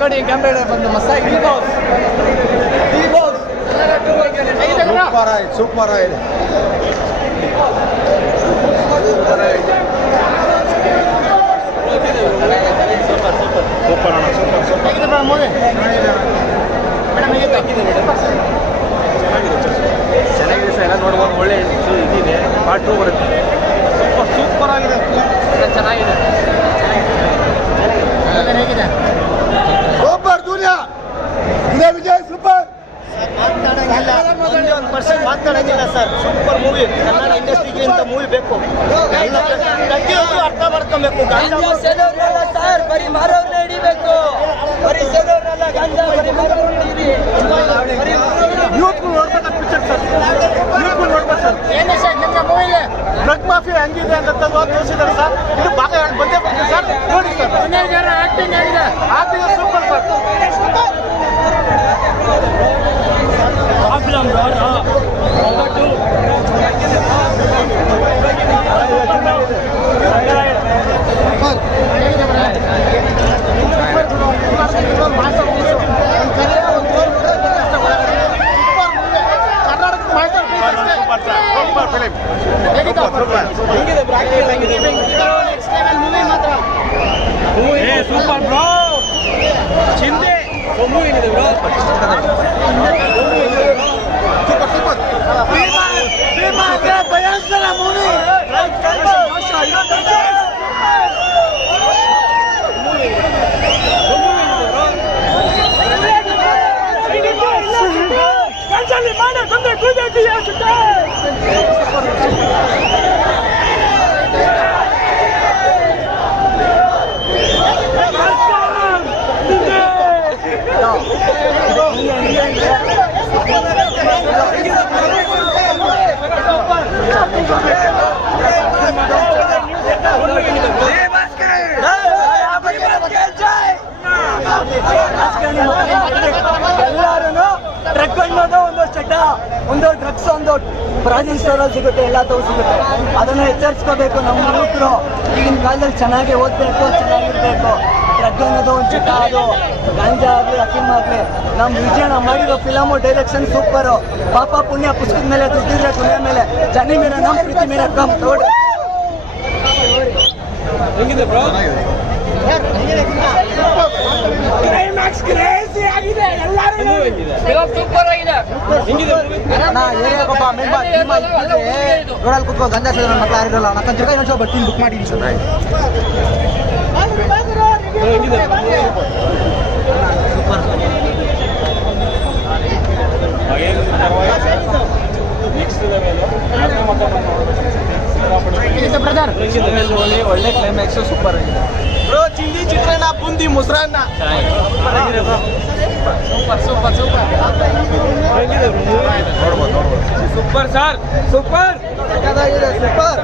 ನೋಡಿ ಕ್ಯಾಮ್ರಾ ಬಂದು ಮಸ್ತಾಗಿ ಸೂಪರ್ ಆಗಿದೆ ಚೆನ್ನಾಗಿದೆ ಸರ್ ಎಲ್ಲ ನೋಡ್ಬೋದು ಒಳ್ಳೆ ಇದಿದೆ ಪಾರ್ಟ್ 2 ಬರುತ್ತೆ ಸೂಪರ್ ಆಗಿದೆ ಚೆನ್ನಾಗಿದೆ ಹೇಗಿದೆ ಸೂಪರ್ ದುನಿಯಾ ವಿಜಯ್ ಸೂಪರ್ ಮಾತಾಡಂಗಿಲ್ಲ ಸರ್. Super movie. ಕನ್ನಡ ಇಂಡಸ್ಟ್ರಿಗೆ ಇಂಥ ಮೂವಿ ಬೇಕು. ಪ್ರತಿಯೊಂದು ಅರ್ಥ ಮಾಡ್ಕೊಬೇಕು. ಸರ್ ಬರೀ ಮಾರೋರ್ನ ಹಿಡಿಬೇಕು, ಬರೀ ಸೇರೋರ್ನೆಲ್ಲ ಗಾಂಜಾ ಬರೀ ಮಾರೋರ್ನ ಹಿಡೀರಿ. ಯೂತ್ಗಳು ನೋಡ್ಬೇಕು ಪಿಕ್ಚರ್ ಸರ್. ಯೂತ್ಗಳು ನೋಡ್ಬೇಕು ಸರ್. ಏನು ಸರ್ ನಿಮ್ಮ ಮೂವಿಗೆ ಡ್ರಗ್ ಮಾಫಿಯಾ ಹೆಂಗಿದೆ ಅಂತ ತೋರಿಸಿದ್ದಾರೆ ಸರ್. ಇದು ಭಾಗ ಬಂದೇ ಬರ್ತೀವಿ ಸರ್. ನೋಡಿ ಸರ್ ಆಕ್ಟಿಂಗ್ ಆಗಿದೆ. Acting super sir. Super bro ಚಿಂದೆ ಮೂವಿ ಏನಿದೆ ಬ್ರೋ ಭಯಂಕರ ಮೂವಿ ಎಲ್ಲರೂ ಟ್ರಕ್ ಅನ್ನೋದು ಒಂದು ಚಟ, ಒಂದು ಡ್ರಗ್ಸ್, ಒಂದು ಪ್ರಾಜೆಕ್ಟ್ ಸ್ಟೋರಲ್ಲಿ ಸಿಗುತ್ತೆ, ಎಲ್ಲ ತಗೋ ಸಿಗುತ್ತೆ. ಅದನ್ನು ಎಚ್ಚರಿಸ್ಕೋಬೇಕು ನಮ್ಮ ಯುವಕರು. ಈಗಿನ ಕಾಲದಲ್ಲಿ ಚೆನ್ನಾಗಿ ಓದಬೇಕು, ಚೆನ್ನಾಗಿರ್ಬೇಕು. ಡ್ರಗ್ ಅನ್ನೋದು ಒಂದು ಚಟ, ಅದು ಗಾಂಜಾ ಆಗಲಿ ಅಫೀಮ್ ಆಗಲಿ. ನಮ್ಮ ವಿಜಯನ ಮಾಡಿರೋ ಫಿಲಮು ಡೈರೆಕ್ಷನ್ ಸೂಪರು. ಪಾಪ ಪುಣ್ಯ ಪುಸ್ತಕದ ಮೇಲೆ ದುಡ್ಡಿದ್ರೆ ದುನಿಯಾ ಮೇಲೆ, ಜನಿ ಮೇಲೆ ನಮ್ಮ ಪ್ರೀತಿ ಮೇಲೆ ಕಮ್ ನೋಡಿ. ಹೆಂಗಿದೆ ಬ್ರೋ ಕ್ಲೈಮ್ಯಾಕ್ಸ್ ಕ್ರೇಜಿ ಆಗಿದೆ. ಎಲ್ಲರೂ ಸೂಪರ್ ಆಗಿದೆ. ಹೆಂಗಿದೆ ರೋಡಲ್ಲಿ ಕುತ್ಕೊಂಡು ಗಂಜಾ ನನ್ನ ಮಕ್ಕಳು ಯಾರಿರಲ್ಲ. ನಾನು ತಿರ್ಗಾ ಇನ್ನೊಂದು ಬರ್ತೀನಿ, ಬುಕ್ ಮಾಡಿದ್ದೀನಿ ಸರ್. ಹೆಂಗಿದೆ ಬ್ರದರ್ ಒಳ್ಳೆ ಕ್ಲೈಮ್ಯಾಕ್ಸ್ ಸೂಪರ್ ಆಗಿದೆ ಬ್ರೋ. ಚಿಂದಿ ಚಿತ್ರಾನ್ನ, ಬೂಂದಿ, ಮೊಸರನ್ನ ಸೂಪರ್ ಸೂಪರ್ ಸೂಪರ್ ಹೆಂಗಿದೆ ನೋಡ್ಬೋದು. Super sir super super.